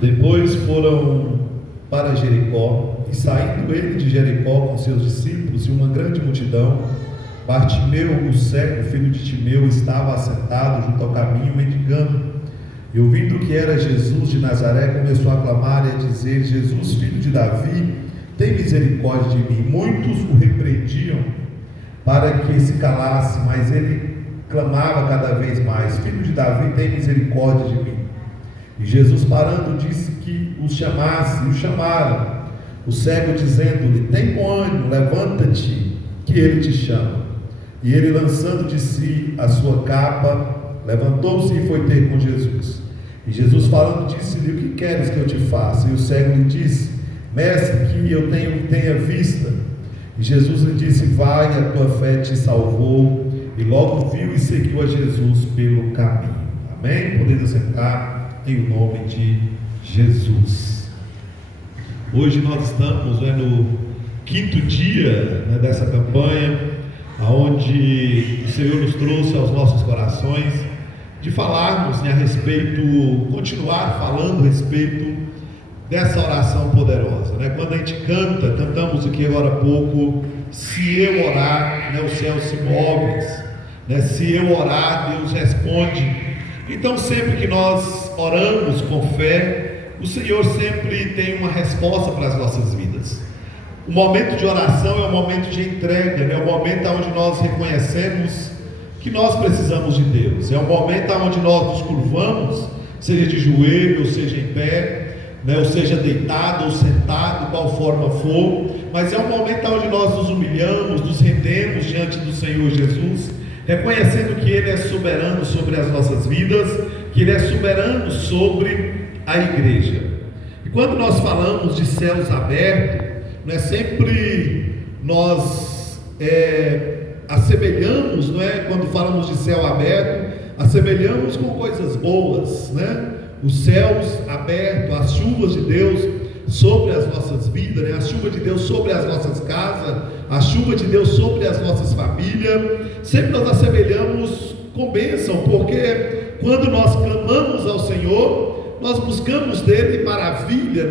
Depois foram para Jericó, e saindo ele de Jericó com seus discípulos e uma grande multidão, Bartimeu, o cego, filho de Timeu, estava assentado junto ao caminho, mendigando. E ouvindo que era Jesus de Nazaré, começou a clamar e a dizer: Jesus, filho de Davi, tem misericórdia de mim. Muitos o repreendiam para que se calasse, mas ele clamava cada vez mais: Filho de Davi, tem misericórdia de mim. E Jesus, parando, disse que os chamasse, e o chamaram. O cego dizendo-lhe: tem bom ânimo, levanta-te, que ele te chama. E ele, lançando de si a sua capa, levantou-se e foi ter com Jesus. E Jesus, falando, disse-lhe: o que queres que eu te faça? E o cego lhe disse: Mestre, que eu tenha vista. E Jesus lhe disse: vai, a tua fé te salvou. E logo viu e seguiu a Jesus pelo caminho. Amém? Podemos sentar em nome de Jesus. Hoje nós estamos no quinto dia dessa campanha, onde o Senhor nos trouxe aos nossos corações de falarmos a respeito, continuar falando a respeito dessa oração poderosa. Quando a gente cantamos aqui agora há pouco: se eu orar, os céus se movem, se eu orar, Deus responde. Então, sempre que nós oramos com fé, o Senhor sempre tem uma resposta para as nossas vidas. O momento de oração é um momento de entrega, é um momento onde nós reconhecemos que nós precisamos de Deus, é um momento onde nós nos curvamos, seja de joelho, ou seja em pé, ou seja deitado ou sentado, qual forma for, mas é um momento onde nós nos humilhamos, nos rendemos diante do Senhor Jesus, reconhecendo que Ele é soberano sobre as nossas vidas, que Ele é soberano sobre a igreja. E quando nós falamos de céus abertos, sempre nós assemelhamos, quando falamos de céu aberto, assemelhamos com coisas boas, os céus abertos, as chuvas de Deus sobre as nossas vidas, a chuva de Deus sobre as nossas casas, a chuva de Deus sobre as nossas famílias. Sempre nós assemelhamos com bênção, porque quando nós clamamos ao Senhor, nós buscamos dele maravilha,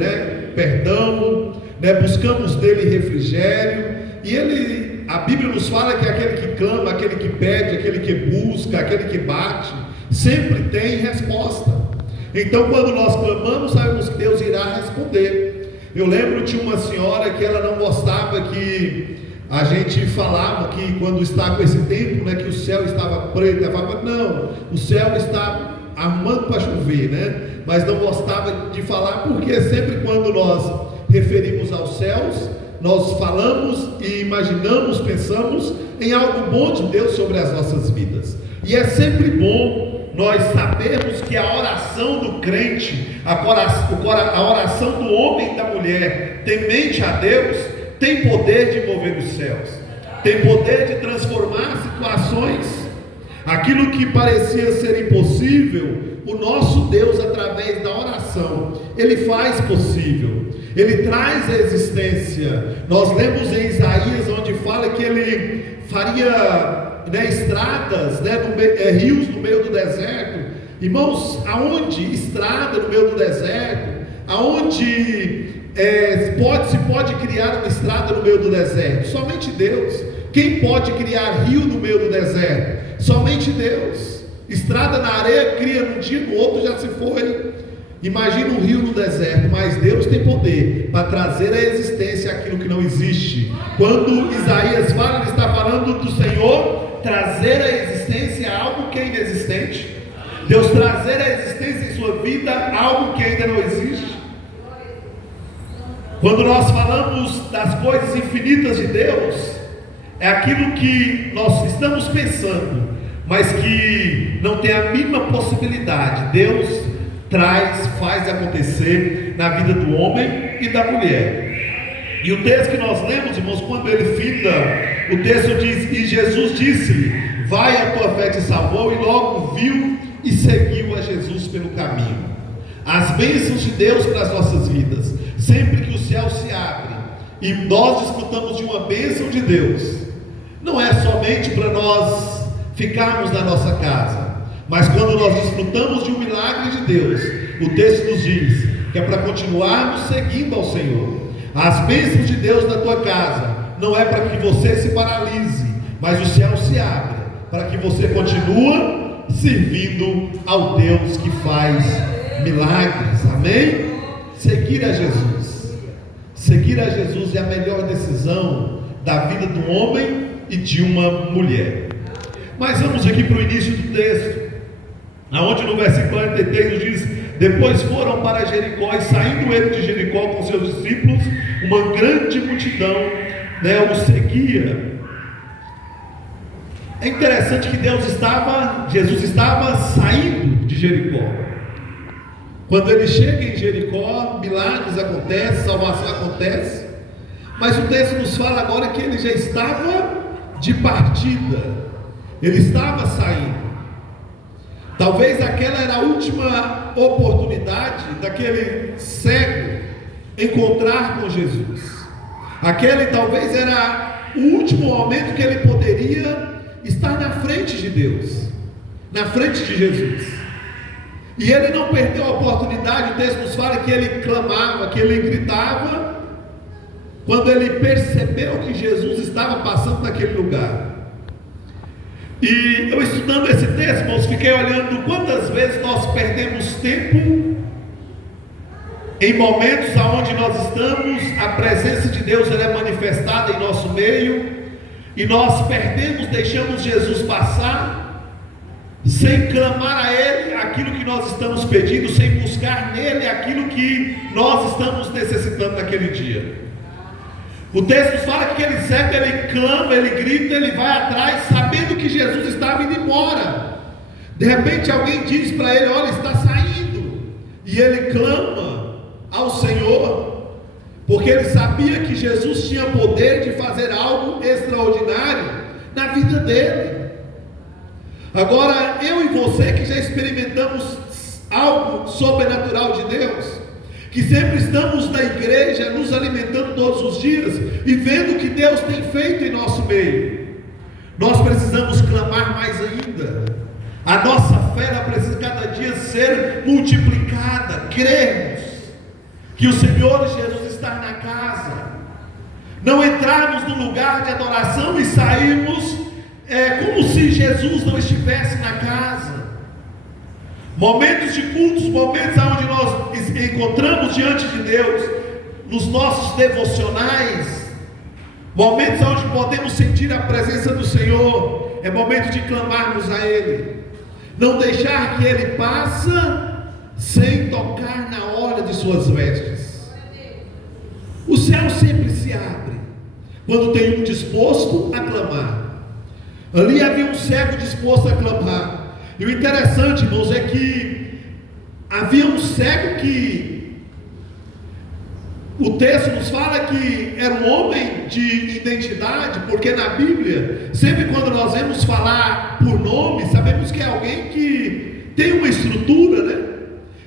perdão, buscamos dele refrigério. E a Bíblia nos fala que aquele que clama, aquele que pede, aquele que busca, aquele que bate, sempre tem resposta. Então, quando nós clamamos, sabemos que Deus irá responder. Eu lembro de uma senhora que ela não gostava que a gente falava que quando está com esse tempo, que o céu estava preto. Ela falava: não, o céu está arrumando para chover, mas não gostava de falar, porque sempre quando nós referimos aos céus, nós falamos e imaginamos, pensamos em algo bom de Deus sobre as nossas vidas. E é sempre bom nós sabermos que a oração do crente, a oração do homem e da mulher temente a Deus, tem poder de mover os céus, tem poder de transformar situações. Aquilo que parecia ser impossível, o nosso Deus, através da oração, Ele faz possível, Ele traz a existência. Nós lemos em Isaías, onde fala que Ele faria estradas, rios no meio do deserto. Irmãos, aonde estrada no meio do deserto? Aonde se pode criar uma estrada no meio do deserto? Somente Deus. Quem pode criar rio no meio do deserto? Somente Deus. Estrada na areia cria num dia, no outro já se foi. Imagina um rio no deserto, mas Deus tem poder para trazer à existência aquilo que não existe. Quando Isaías fala, ele está falando do Senhor trazer à existência algo que é inexistente. Deus trazer à existência em sua vida algo que ainda não existe. Quando nós falamos das coisas infinitas de Deus, é aquilo que nós estamos pensando, mas que não tem a mínima possibilidade. Deus faz acontecer na vida do homem e da mulher. E o texto que nós lemos, irmãos, quando ele finda, o texto diz: e Jesus disse-lhe: vai, a tua fé te salvou. E logo viu e seguiu a Jesus pelo caminho. As bênçãos de Deus para as nossas vidas, sempre que o céu se abre e nós desfrutamos de uma bênção de Deus, não é somente para nós ficarmos na nossa casa, mas quando nós desfrutamos de um milagre de Deus, o texto nos diz que é para continuarmos seguindo ao Senhor. As bênçãos de Deus na tua casa não é para que você se paralise, mas o céu se abre para que você continue servindo ao Deus que faz milagres. Amém? Seguir a Jesus. Seguir a Jesus é a melhor decisão da vida de um homem e de uma mulher. Mas vamos aqui para o início do texto, aonde no versículo 43 nos diz: depois foram para Jericó, e saindo ele de Jericó com seus discípulos, uma grande multidão, o seguia. É interessante que Jesus estava saindo de Jericó. Quando ele chega em Jericó, milagres acontecem, salvação acontece, mas o texto nos fala agora que ele já estava de partida, ele estava saindo. Talvez aquela era a última oportunidade daquele cego encontrar com Jesus. Aquele talvez era o último momento que ele poderia estar na frente de Deus, na frente de Jesus. E ele não perdeu a oportunidade. O texto nos fala que ele clamava, que ele gritava, quando ele percebeu que Jesus estava passando naquele lugar. E eu, estudando esse texto, irmãos, fiquei olhando quantas vezes nós perdemos tempo em momentos onde nós estamos, a presença de Deus ela é manifestada em nosso meio, e nós perdemos, deixamos Jesus passar, sem clamar a Ele aquilo que nós estamos pedindo, sem buscar nele aquilo que nós estamos necessitando naquele dia. O texto nos fala que aquele cego, ele clama, ele grita, ele vai atrás, sabendo que Jesus estava indo embora. De repente alguém diz para ele: olha, está saindo. E ele clama ao Senhor, porque ele sabia que Jesus tinha poder de fazer algo extraordinário na vida dele. Agora, eu e você que já experimentamos algo sobrenatural de Deus, que sempre estamos na igreja nos alimentando todos os dias e vendo o que Deus tem feito em nosso meio, nós precisamos clamar mais ainda. A nossa fé ela precisa cada dia ser multiplicada. Cremos que o Senhor Jesus está na casa, não entrarmos no lugar de adoração e sairmos como se Jesus não estivesse na casa. Momentos de cultos, momentos onde nós encontramos diante de Deus, nos nossos devocionais, momentos onde podemos sentir a presença do Senhor, é momento de clamarmos a Ele, não deixar que Ele passe sem tocar na orla de suas vestes. O céu sempre se abre quando tem um disposto a clamar. Ali havia um cego disposto a clamar. E o interessante, irmãos, é que havia um cego que o texto nos fala que era um homem de identidade, porque na Bíblia, sempre quando nós vemos falar por nome, sabemos que é alguém que tem uma estrutura, né?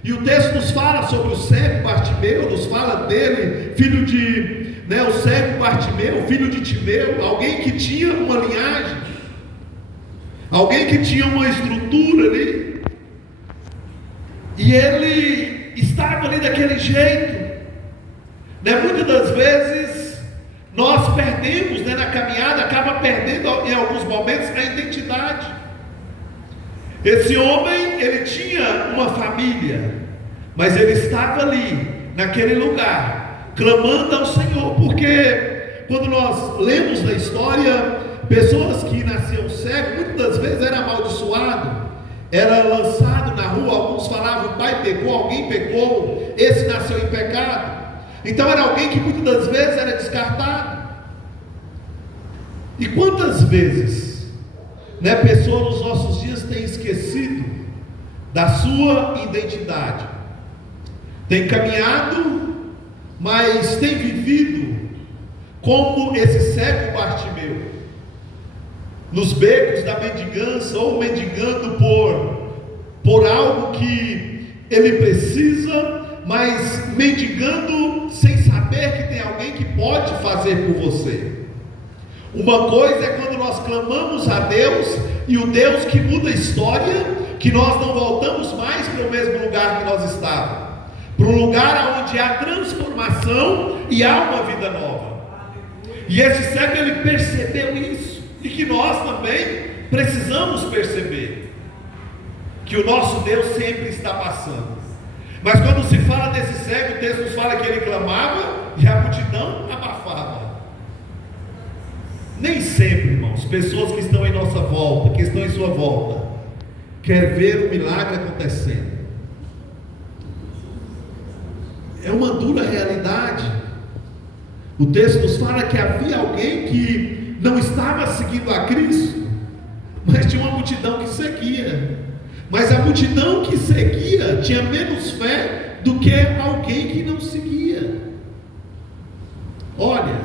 E o texto nos fala sobre o cego Bartimeu, nos fala dele, filho de, o cego Bartimeu, filho de Timeu, alguém que tinha uma linhagem, alguém que tinha uma estrutura ali, e ele estava ali daquele jeito, Muitas das vezes nós perdemos, na caminhada, acaba perdendo em alguns momentos a identidade. Esse homem, ele tinha uma família, mas ele estava ali, naquele lugar, clamando ao Senhor, porque quando nós lemos na história, pessoas que nasciam cegos, muitas das vezes era amaldiçoado, era lançado na rua. Alguns falavam: o pai pecou, alguém pecou, esse nasceu em pecado. Então era alguém que muitas das vezes era descartado. E quantas vezes pessoas nos nossos dias têm esquecido da sua identidade, tem caminhado, mas tem vivido como esse cego Bartimeu, nos becos da mendigança, ou mendigando por algo que ele precisa, mas mendigando sem saber que tem alguém que pode fazer por você. Uma coisa é quando nós clamamos a Deus, e o Deus que muda a história, que nós não voltamos mais para o mesmo lugar que nós estávamos. para um lugar onde há transformação e há uma vida nova. E esse cego, ele percebeu isso, e que nós também precisamos perceber que o nosso Deus sempre está passando. Mas quando se fala desse cego, o texto nos fala que ele clamava e a multidão abafava. Nem sempre, irmãos, pessoas que estão em nossa volta, que estão em sua volta, querem ver o milagre acontecendo. É uma dura realidade. O texto nos fala que havia alguém que não estava seguindo a Cristo, mas tinha uma multidão que seguia. Mas a multidão que seguia tinha menos fé do que alguém que não seguia. Olha,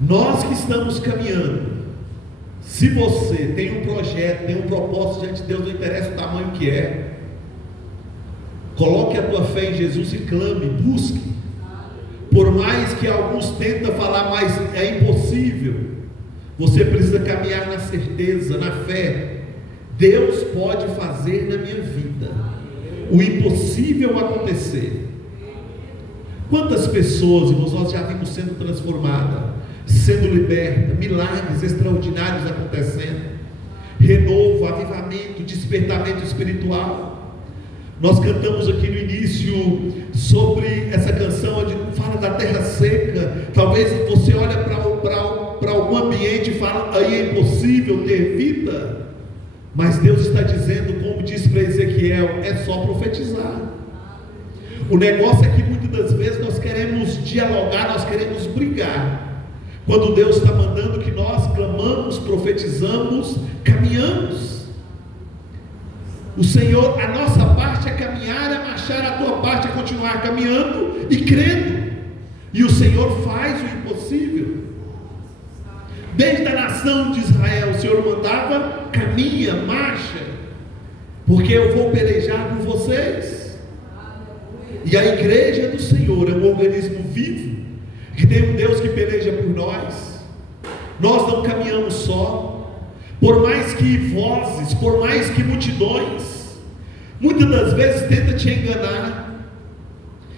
nós que estamos caminhando, se você tem um projeto, tem um propósito diante de Deus, não interessa o tamanho que é, coloque a tua fé em Jesus e clame, busque. Por mais que alguns tentam falar, mas é impossível, você precisa caminhar na certeza, na fé. Deus pode fazer na minha vida o impossível acontecer. Quantas pessoas, irmãos, nós já vimos sendo transformadas, sendo libertas, milagres extraordinários acontecendo, renovo, avivamento, despertamento espiritual. Nós cantamos aqui no início sobre essa canção onde fala da terra seca. Talvez você olhe para algum ambiente e fala, aí é impossível ter vida. Mas Deus está dizendo, como disse para Ezequiel, é só profetizar. O negócio é que muitas das vezes nós queremos dialogar, nós queremos brigar, quando Deus está mandando que nós clamamos, profetizamos, caminhamos. O Senhor, a nossa parte é caminhar, é marchar, a tua parte é continuar caminhando e crendo. E o Senhor faz o impossível. Desde a nação de Israel, o Senhor mandava, caminha, marcha, porque eu vou pelejar por vocês. E a igreja do Senhor é um organismo vivo, que tem um Deus que peleja por nós. Nós não caminhamos só. Por mais que vozes, por mais que multidões, muitas das vezes tenta te enganar,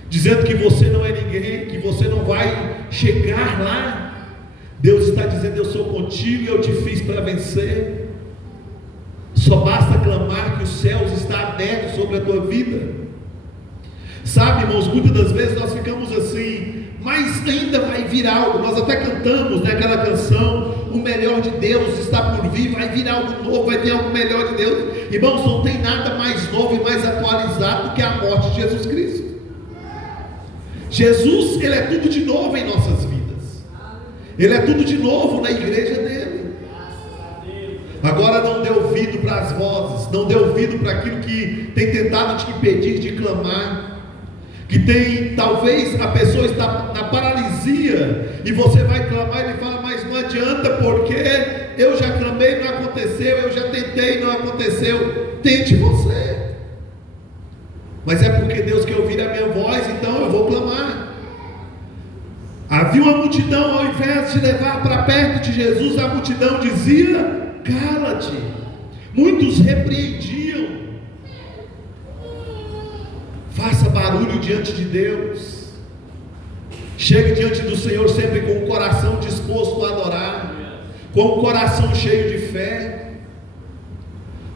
dizendo que você não é ninguém, que você não vai chegar lá. Deus está dizendo, eu sou contigo e eu te fiz para vencer. Só basta clamar que os céus estão abertos sobre a tua vida. Sabe, irmãos, muitas das vezes nós ficamos assim, mas ainda vai vir algo. Nós até cantamos, né, aquela canção, o melhor de Deus está por vir, vai vir algo novo, vai vir algo melhor de Deus. Irmãos, não tem nada mais novo e mais atualizado do que a morte de Jesus Cristo. Jesus, Ele é tudo de novo em nossas vidas. Ele é tudo de novo na igreja dele. Agora não dê ouvido para as vozes, não dê ouvido para aquilo que tem tentado te impedir de clamar. Que tem, talvez a pessoa está na paralisia e você vai clamar e ele fala, mas não adianta, porque eu já clamei, não aconteceu, eu já tentei, não aconteceu. Tente você. Mas é porque Deus quer ouvir a minha voz, então eu vou clamar. Havia uma multidão, ao invés de levar para perto de Jesus, a multidão dizia, cala-te. Muitos repreendiam. Faça barulho diante de Deus. Chegue diante do Senhor sempre com o coração disposto a adorar, com o coração cheio de fé.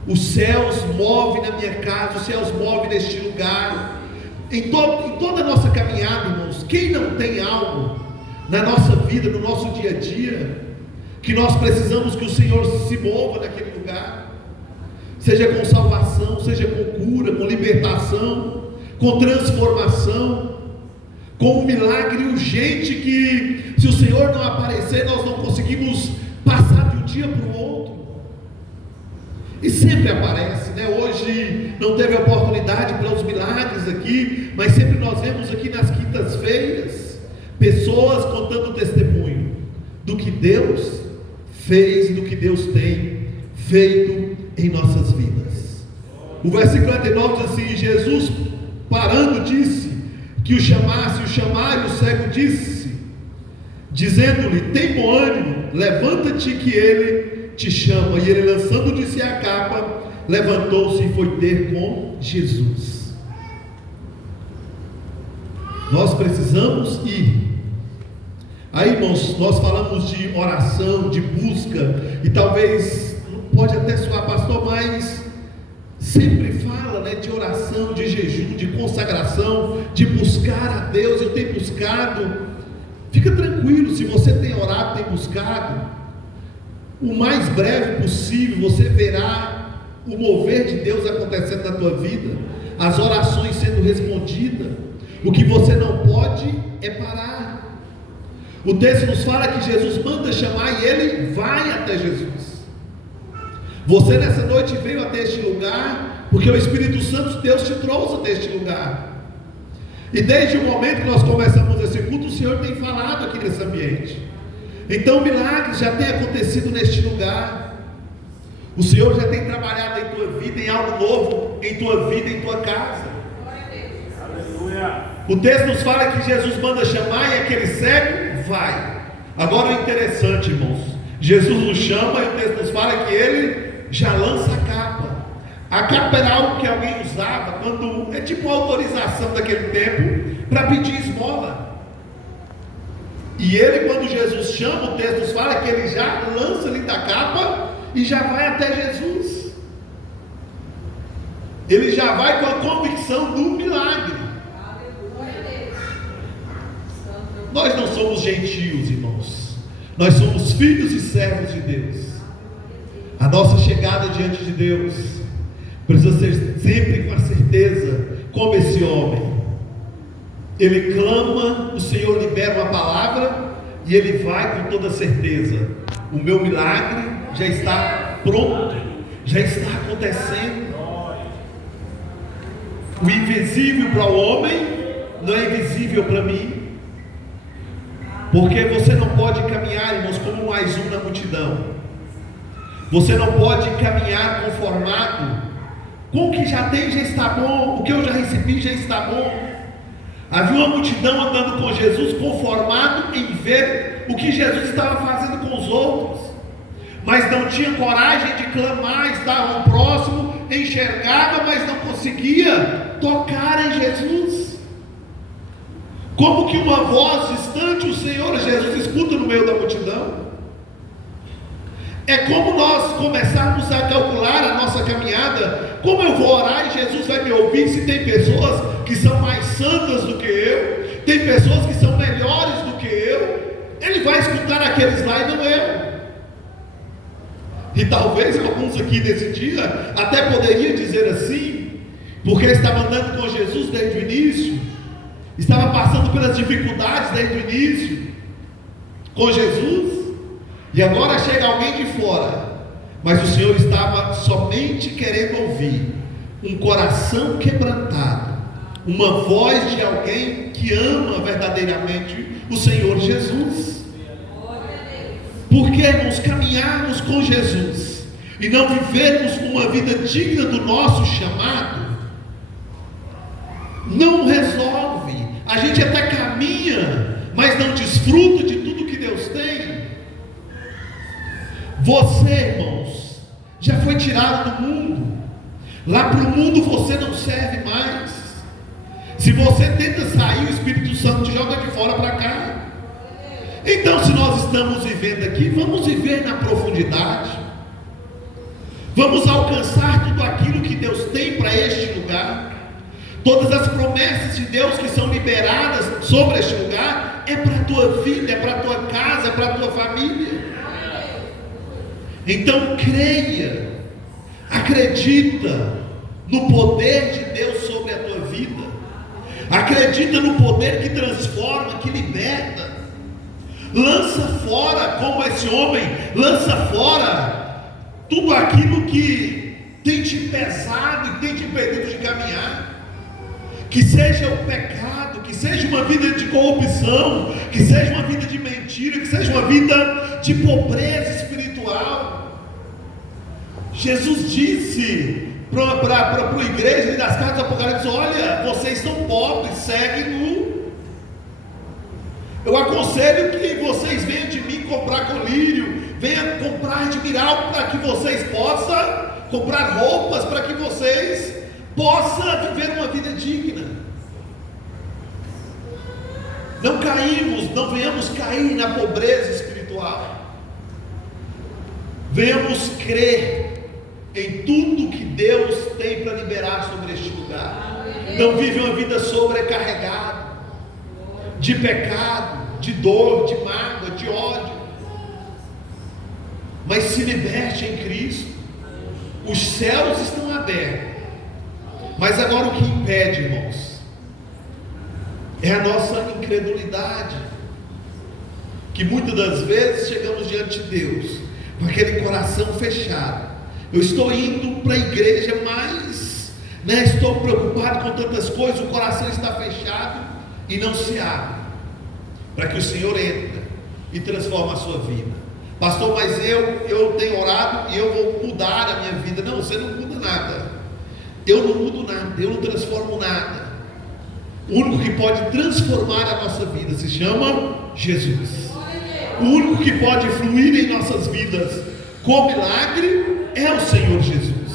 Os céus movem na minha casa, os céus movem neste lugar. Em toda a nossa caminhada, irmãos, quem não tem algo na nossa vida, no nosso dia a dia, que nós precisamos que o Senhor se mova naquele lugar, seja com salvação, seja com cura, com libertação, com transformação, com um milagre urgente que, se o Senhor não aparecer, nós não conseguimos passar de um dia para o outro. E sempre aparece, né? Hoje não teve oportunidade para os milagres aqui, mas sempre nós vemos aqui nas quintas-feiras pessoas contando testemunho do que Deus fez e do que Deus tem feito em nossas vidas. O versículo 49 diz assim: Jesus parando disse que o chamasse, o chamaram, e o cego disse, dizendo-lhe: tem bom ânimo, levanta-te que ele te chama. E ele, lançando de si a capa, levantou-se e foi ter com Jesus. Nós precisamos ir. Aí, irmãos, nós falamos de oração, de busca, e talvez pode até soar, pastor, mas sempre fala, né, de oração, de jejum, de consagração, de buscar a Deus. Eu tenho buscado. Fica tranquilo, se você tem orado, tem buscado, o mais breve possível você verá o mover de Deus acontecendo na tua vida, as orações sendo respondidas. O que você não pode é parar. O texto nos fala que Jesus manda chamar e ele vai até Jesus. Você nessa noite veio até este lugar porque o Espírito Santo de Deus te trouxe até este lugar. E desde o momento que nós começamos esse culto, o Senhor tem falado aqui nesse ambiente. Então milagres já têm acontecido neste lugar. O Senhor já tem trabalhado em tua vida, em algo novo, em tua vida, em tua casa. Aleluia. O texto nos fala que Jesus manda chamar e aquele cego vai. Agora o interessante, irmãos, Jesus nos chama e o texto nos fala que ele já lança a capa. A capa era algo que alguém usava quando, é tipo uma autorização daquele tempo para pedir esmola. E ele, quando Jesus chama, o texto nos fala que ele já lança ali da capa e já vai até Jesus. Ele já vai com a convicção do milagre. Nós não somos gentios, irmãos. Nós somos filhos e servos de Deus. A nossa chegada diante de Deus precisa ser sempre com a certeza, como esse homem. Ele clama, o Senhor libera uma palavra e ele vai com toda certeza. O meu milagre já está pronto, já está acontecendo. O invisível para o homem não é invisível para mim. Porque você não pode caminhar, irmãos, como mais um na multidão. Você não pode caminhar conformado com o que já tem, já está bom. O que eu já recebi já está bom. Havia uma multidão andando com Jesus, conformado em ver o que Jesus estava fazendo com os outros, mas não tinha coragem de clamar, estava ao próximo, enxergava, mas não conseguia tocar em Jesus. Como que uma voz distante, o Senhor Jesus escuta no meio da multidão. É como nós começarmos a calcular a nossa caminhada. Como eu vou orar e Jesus vai me ouvir? Se tem pessoas que são mais santas do que eu, tem pessoas que são melhores do que eu, Ele vai escutar aqueles lá e não eu. E talvez alguns aqui nesse dia até poderiam dizer assim, porque estava andando com Jesus desde o início, estava passando pelas dificuldades desde o início com Jesus, e agora chega alguém de fora, mas o Senhor estava somente querendo ouvir um coração quebrantado, uma voz de alguém que ama verdadeiramente o Senhor Jesus. Porque irmãos, caminharmos com Jesus e não vivermos uma vida digna do nosso chamado não resolve. A gente até caminha, mas não desfruta de tudo que Deus tem. Você, irmãos, já foi tirado do mundo. Lá para o mundo você não serve mais. Se você tenta sair, o Espírito Santo te joga de fora para cá. Então, se nós estamos vivendo aqui, vamos viver na profundidade. Vamos alcançar tudo aquilo que Deus tem para este lugar. Todas as promessas de Deus que são liberadas sobre este lugar é para a tua vida, é para a tua casa, é para a tua família. Então creia, acredita no poder de Deus sobre a tua vida, acredita no poder que transforma, que liberta. Lança fora, como esse homem, lança fora tudo aquilo que tem te pesado e tem te impedido de caminhar. Que seja o pecado, que seja uma vida de corrupção, que seja uma vida de mentira, que seja uma vida de pobreza espiritual. Jesus disse para a igreja das cartas do Apocalipse: olha, vocês são pobres, seguem nu. Eu aconselho que vocês venham de mim comprar colírio, venham comprar de mim algo para que vocês possam comprar roupas para que vocês possam viver uma vida digna. Não venhamos cair na pobreza espiritual. Venhamos crer em tudo que Deus tem para liberar sobre este lugar. Não vive uma vida sobrecarregada de pecado, de dor, de mágoa, de ódio, mas se liberte em Cristo. Os céus estão abertos, mas agora o que impede, irmãos, é a nossa incredulidade, que muitas das vezes chegamos diante de Deus com aquele coração fechado. Eu estou indo para a igreja, mas estou preocupado com tantas coisas, o coração está fechado e não se abre para que o Senhor entre e transforme a sua vida. Pastor, mas eu tenho orado e eu vou mudar a minha vida. Não, você não muda nada. Eu não mudo nada, eu não transformo nada. O único que pode transformar a nossa vida se chama Jesus. O único que pode fluir em nossas vidas com milagre é o Senhor Jesus.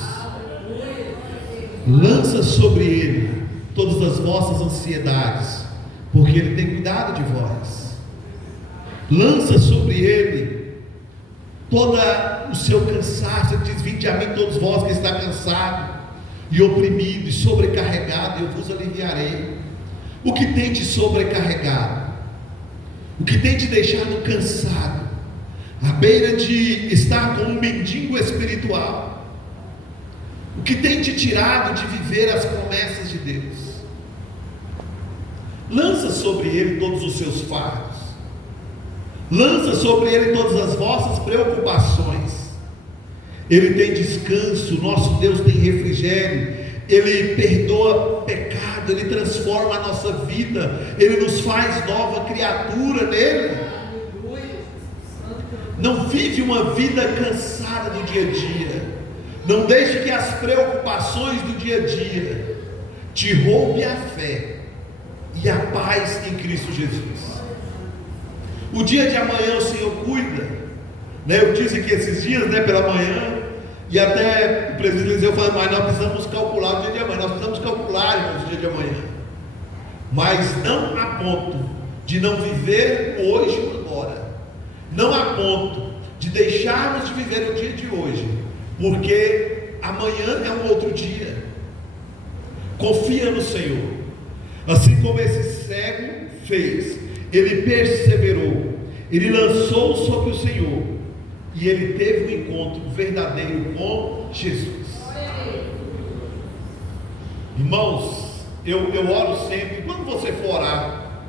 Lança sobre Ele todas as vossas ansiedades, porque Ele tem cuidado de vós. Lança sobre Ele todo o seu cansaço. Ele diz: vinde a mim todos vós que está cansado e oprimido e sobrecarregado, eu vos aliviarei. O que tem te sobrecarregado? O que tem te deixado cansado, à beira de estar como um mendigo espiritual? O que tem te tirado de viver as promessas de Deus? Lança sobre Ele todos os seus fardos. Lança sobre Ele todas as vossas preocupações. Ele tem descanso, nosso Deus tem refrigério. Ele perdoa pecado, Ele transforma a nossa vida, Ele nos faz nova criatura nele. Não vive uma vida cansada do dia a dia. Não deixe que as preocupações do dia a dia te roube a fé e a paz em Cristo Jesus. O dia de amanhã o Senhor cuida. Eu disse que esses dias, pela manhã, e até o presidente Eliseu falou: mas nós precisamos calcular o dia de amanhã. Nós precisamos calcular, irmãos, o dia de amanhã, mas não a ponto de não viver hoje ou agora, não a ponto de deixarmos de viver o dia de hoje, porque amanhã é um outro dia. Confia no Senhor, assim como esse cego fez. Ele perseverou, ele lançou sobre o Senhor, e ele teve um encontro verdadeiro com Jesus. Irmãos, eu oro sempre. Quando você for orar,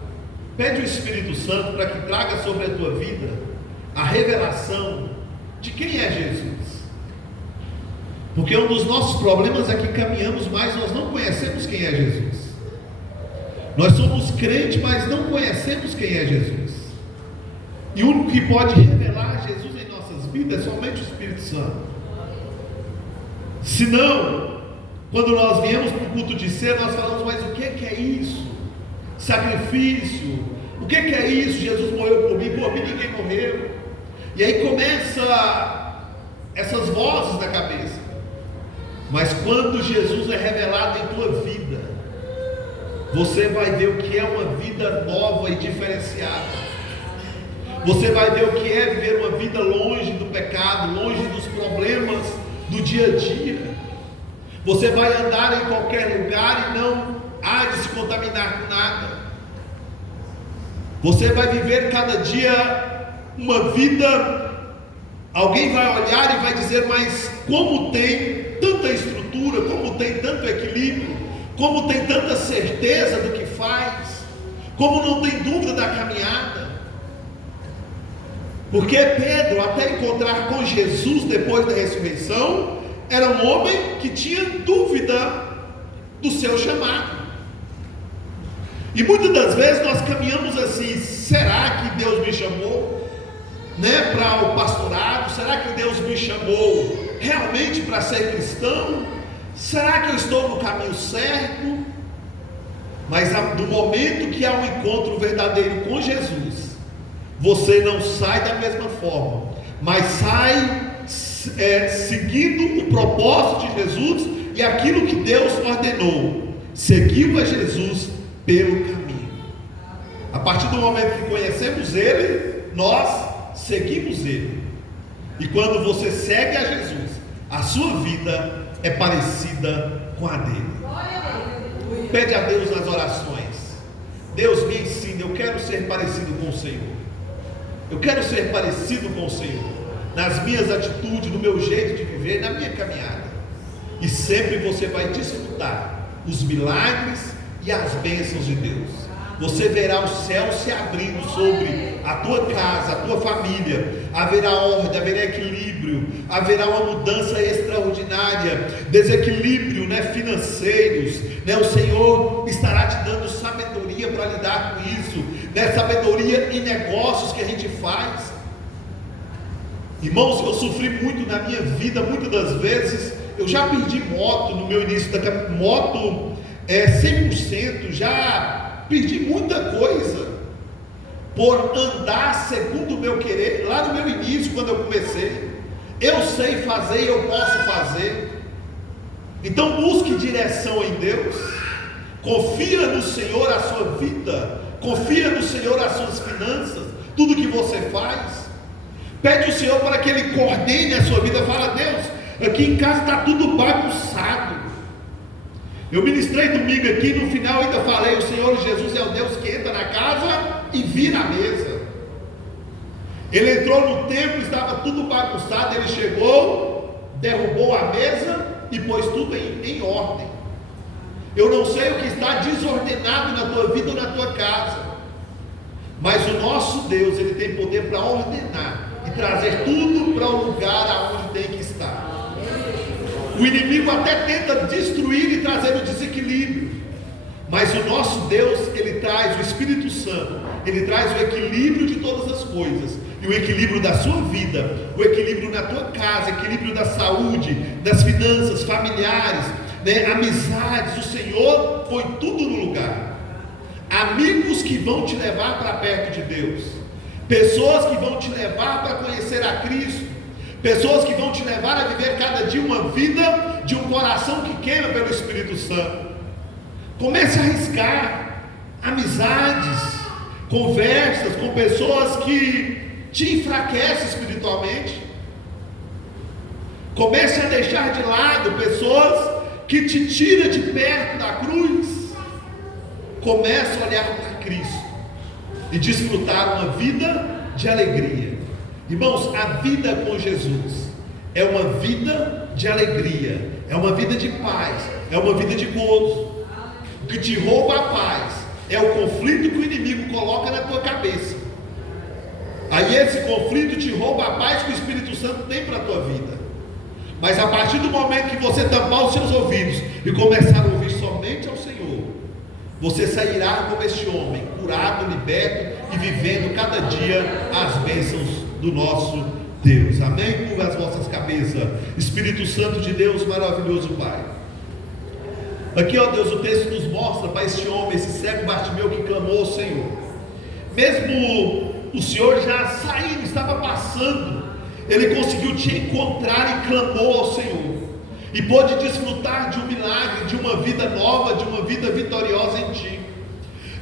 pede o Espírito Santo para que traga sobre a tua vida a revelação de quem é Jesus. Porque um dos nossos problemas é que caminhamos, mas nós não conhecemos quem é Jesus. Nós somos crentes, mas não conhecemos quem é Jesus. E o único que pode revelar Jesus em nossas vidas é somente o Espírito Santo. Senão, quando nós viemos para o culto de ser, nós falamos: mas o que é isso? Sacrifício. O que é isso? Jesus morreu por mim ninguém morreu. E aí começa essas vozes na cabeça. Mas quando Jesus é revelado em tua vida, você vai ver o que é uma vida nova e diferenciada. Você vai ver o que é viver uma vida longe do pecado, longe dos problemas do dia a dia. Você vai andar em qualquer lugar e não há de se contaminar com nada. Você vai viver cada dia uma vida. Alguém vai olhar e vai dizer: mas como tem tanta estrutura, como tem tanto equilíbrio, como tem tanta certeza do que faz, como não tem dúvida da caminhada. Porque Pedro, até encontrar com Jesus depois da ressurreição, era um homem que tinha dúvida do seu chamado. E muitas das vezes nós caminhamos assim: será que Deus me chamou para o pastorado? Será que Deus me chamou realmente para ser cristão? Será que eu estou no caminho certo? Mas no momento que há um encontro verdadeiro com Jesus, você não sai da mesma forma, mas sai seguindo o propósito de Jesus e aquilo que Deus ordenou, seguiu a Jesus pelo caminho. A partir do momento que conhecemos Ele, nós seguimos Ele. E quando você segue a Jesus, a sua vida é parecida com a dele. Pede a Deus nas orações: Deus, me ensina, eu quero ser parecido com o Senhor. Eu quero ser parecido com o Senhor nas minhas atitudes, no meu jeito de viver, na minha caminhada. E sempre você vai desfrutar os milagres e as bênçãos de Deus. Você verá o céu se abrindo sobre a tua casa, a tua família. Haverá ordem, haverá equilíbrio, haverá uma mudança extraordinária, desequilíbrio, financeiros, O Senhor estará te dando sabedoria para lidar com isso, sabedoria em negócios que a gente faz. Irmãos, eu sofri muito na minha vida, muitas das vezes. Eu já perdi moto no meu início da moto, 100%, já perdi muita coisa por andar segundo o meu querer. Lá no meu início, quando eu comecei, eu sei fazer, eu posso fazer. Então busque direção em Deus, confia no Senhor a sua vida, confia no Senhor as suas finanças, tudo que você faz. Pede ao Senhor para que Ele coordene a sua vida. Fala: Deus, aqui em casa está tudo bagunçado. Eu ministrei domingo aqui, no final ainda falei: o Senhor Jesus é o Deus que entra na casa e vira a mesa. Ele entrou no templo, estava tudo bagunçado, Ele chegou, derrubou a mesa e pôs tudo em ordem. Eu não sei o que está desordenado na tua vida ou na tua casa, mas o nosso Deus, Ele tem poder para ordenar e trazer tudo para o lugar aonde tem que estar. O inimigo até tenta destruir e trazer o desequilíbrio, mas o nosso Deus, Ele traz o Espírito Santo, Ele traz o equilíbrio de todas as coisas, e o equilíbrio da sua vida, o equilíbrio na tua casa, equilíbrio da saúde, das finanças, familiares, amizades. O Senhor põe tudo no lugar. Amigos que vão te levar para perto de Deus, pessoas que vão te levar para conhecer a Cristo, pessoas que vão te levar a viver cada dia uma vida de um coração que queima pelo Espírito Santo. Comece a arriscar amizades, conversas com pessoas que te enfraquecem espiritualmente. Comece a deixar de lado pessoas que te tiram de perto da cruz. Comece a olhar para Cristo e desfrutar uma vida de alegria. Irmãos, a vida com Jesus é uma vida de alegria, é uma vida de paz, é uma vida de gozo. O que te rouba a paz é o conflito que o inimigo coloca na tua cabeça. Aí esse conflito te rouba a paz que o Espírito Santo tem para a tua vida. Mas a partir do momento que você tampar os seus ouvidos e começar a ouvir somente ao Senhor, você sairá como este homem, curado, liberto e vivendo cada dia as bênçãos do nosso Deus. Amém? Curva as vossas cabeças. Espírito Santo de Deus, maravilhoso Pai. Aqui, ó Deus, o texto nos mostra para este homem, esse cego Bartimeu que clamou ao Senhor. Mesmo o Senhor já saindo, estava passando, ele conseguiu te encontrar e clamou ao Senhor. E pôde desfrutar de um milagre, de uma vida nova, de uma vida vitoriosa em ti.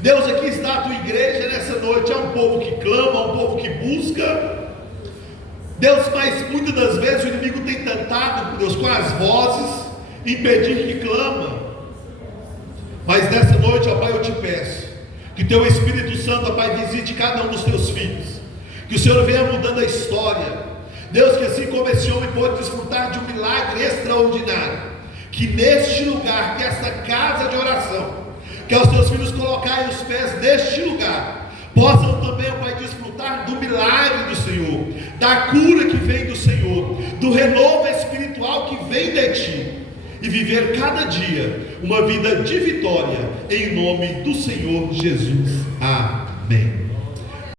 Deus, aqui está a tua igreja nessa noite. É um povo que clama, um povo que busca. Deus, mas muitas das vezes o inimigo tem tentado, Deus, com as vozes, impedir que clama. Mas nessa noite, ó Pai, eu te peço que teu Espírito Santo, ó Pai, visite cada um dos teus filhos, que o Senhor venha mudando a história. Deus, que assim como esse homem pôde desfrutar de um milagre extraordinário, que neste lugar, que esta casa de oração, que os teus filhos colocarem os pés neste lugar, possam também, ó Pai, desfrutar do milagre do Senhor, da cura que vem do Senhor, do renovo espiritual que vem de ti, e viver cada dia uma vida de vitória, em nome do Senhor Jesus. Amém.